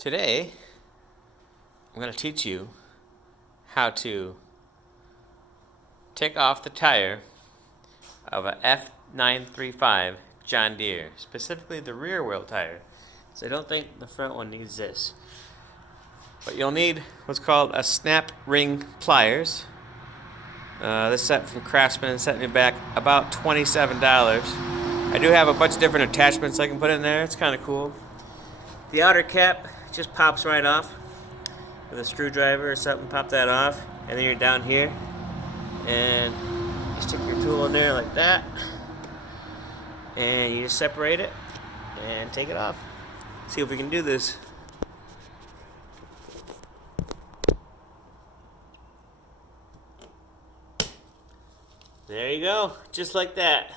Today, I'm going to teach you how to take off the tire of a F935 John Deere, specifically the rear wheel tire. So I don't think the front one needs this. But you'll need what's called a snap ring pliers. This set from Craftsman set me back about $27. I do have a bunch of different attachments I can put in there. It's kind of cool. The outer cap just pops right off with a screwdriver or something. Pop that off, and then you're down here, and you stick your tool in there like that, and you just separate it and take it off. See if we can do this. There you go, just like that.